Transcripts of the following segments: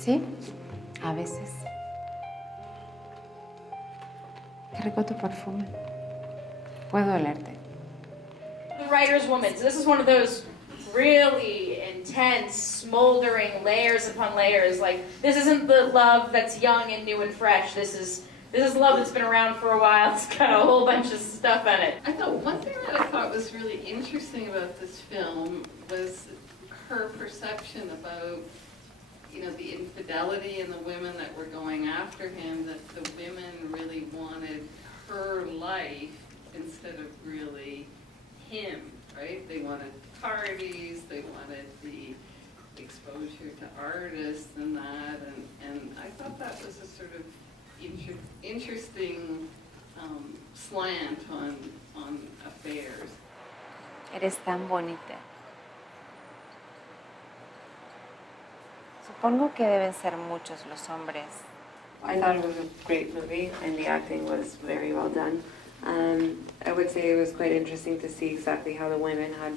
Sí, a veces. Qué rico tu perfume. Puedo olerte. The writer's woman. So this is one of those really intense, smoldering layers upon layers. Like, this isn't the love that's young and new and fresh. This is love that's been around for a while. It's got a whole bunch of stuff in it. I thought one thing that I thought was really interesting about this film was her perception about, you know, the infidelity in the women that were going after him, that the women really wanted her life instead of really him, right? They wanted parties, they wanted the exposure to artists and that, and I thought that was a sort of interesting slant on affairs. Eres tan bonita. Supongo que deben ser muchos los hombres. I thought it was a great movie, and the acting was very well done. I would say it was quite interesting to see exactly how the women had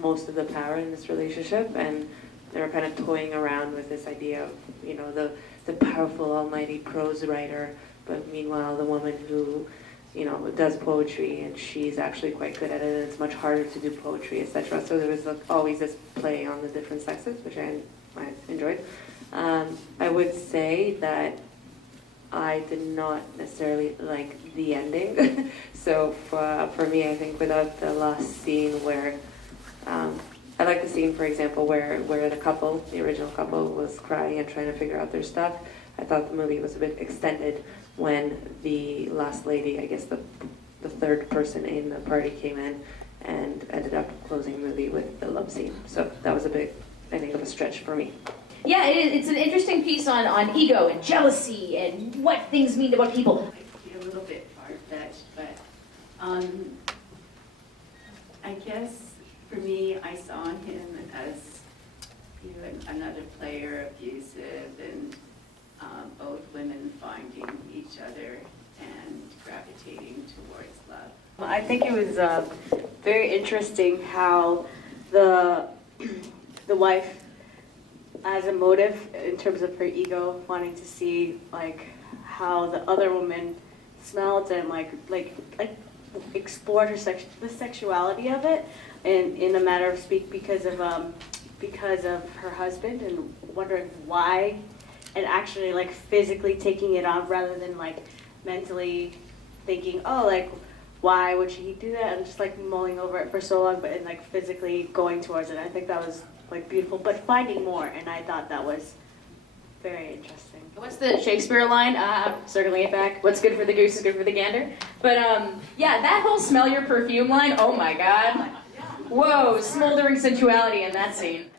most of the power in this relationship, and they were kind of toying around with this idea of, you know, the powerful, almighty prose writer, but meanwhile the woman who, you know, does poetry, and she's actually quite good at it, and it's much harder to do poetry, etc. So there was always this play on the different sexes, which I enjoyed. I would say that I did not necessarily like the ending. So for me, I think without the last scene where, I like the scene, for example, where the original couple was crying and trying to figure out their stuff. I thought the movie was a bit extended when the last lady, I guess the third person in the party, came in and ended up closing the movie with the love scene. So that was a bit, I think, of a stretch for me. Yeah, it's an interesting piece on ego and jealousy and what things mean to what people. Might be a little bit far-fetched, but I guess for me, I saw him as, you know, another player, abusive, and both women finding each other and gravitating towards love. I think it was very interesting how the wife has a motive in terms of her ego, wanting to see like how the other woman smelled and like explored the sexuality of it, and in a matter of speak because of her husband, and wondering why, and actually like physically taking it on rather than like mentally thinking, oh, like why would she do that, and just like mulling over it for so long, but and like physically going towards it. I think that was like beautiful, but finding more, and I thought that was very interesting. What's the Shakespeare line? Circling it back, what's good for the goose is good for the gander. But yeah, that whole smell your perfume line, oh my God. Whoa, smoldering sensuality in that scene.